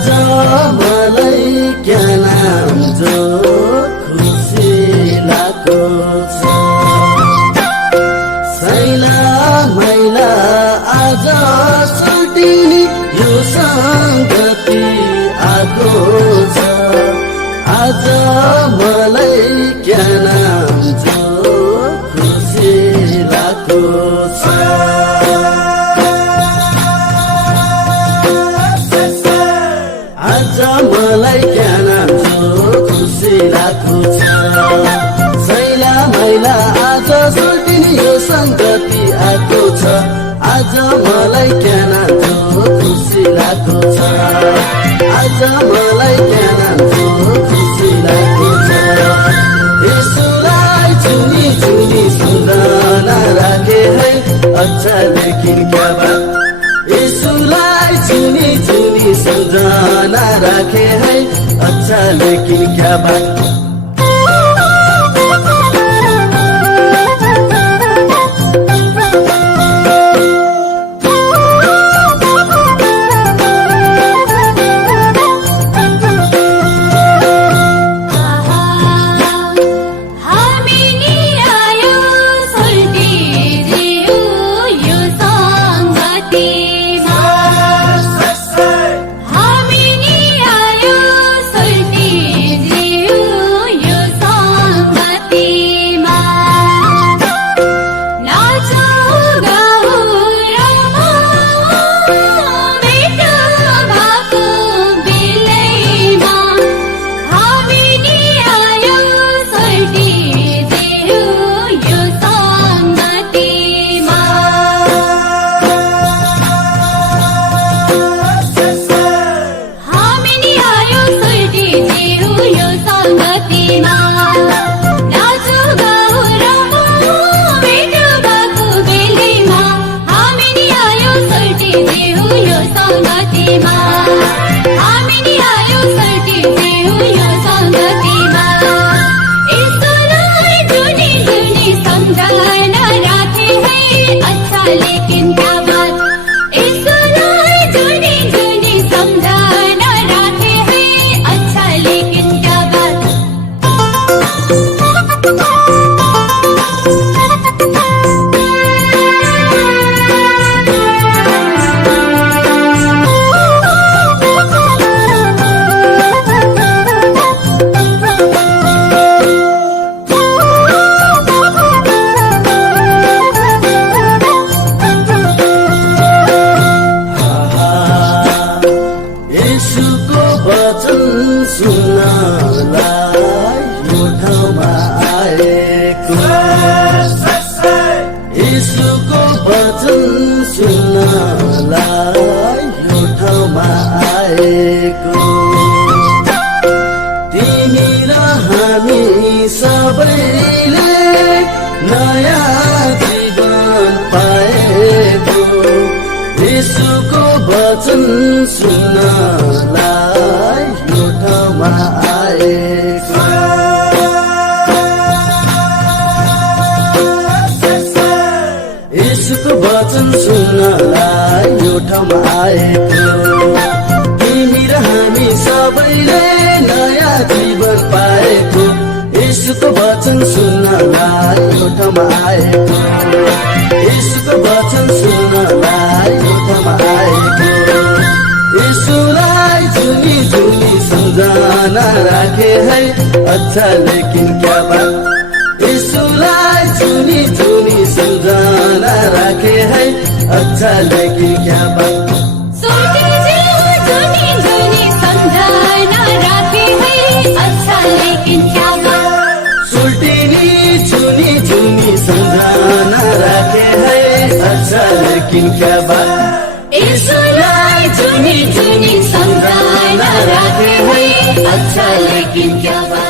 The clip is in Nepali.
आज मलाई क्या नाम जो खुसी लाग्दो छ सैला मैला आज छुटिने यो संगति आएको छ आज मलाई क्या नाम जो खुसी लाग्दो छ आज मलाई क्या नाम जो खुसी लाग्दो छ सैला मैला आज छुटिने यो संगति आएको छ आज मलाई क्या नाम जो खुसी लाग्दो छ आज मलाई क्या नाम जो खुसी लाग्दो छ यसुलाई चुनी चुनी सम्झना राखे है अच्छा लेकिन क्या बात यसुलाई चुनी चुनी सम्झना राखे है अच्छा लेकिन क्या बात यसुको वचन सुन्नलाई यो ठाउँमा आएको यसुको वचन सुन्नलाई यो ठाउँमा आएको तिमी र हामी सबैले नयाँ जीवन पाएको यसुको वचन सुन्नलाई यो ठाउँमा आएको यसुको वचन सुन्नलाई यो ठाउँमा आएको तिमी र हामी सबैले नयाँ जीवन पाएको यसुको वचन सुन्नलाई यो ठाउँमा आएको यसुको वचन सुन्नलाई यो ठाउँमा आएको यसुलाई चुनी चुनी सम्झना राखे है अच्छा लेकिन क्या बात यसुलाई चुनी चुनी सम्झना राखे है अच्छा लेकिन क्या बात सुल्टिनी चुनी चुनी सम्झना राखे है अच्छा लेकिन क्या बात यसुलाई चुनी चुनी सम्झना राखे है अच्छा लेकिन क्या बात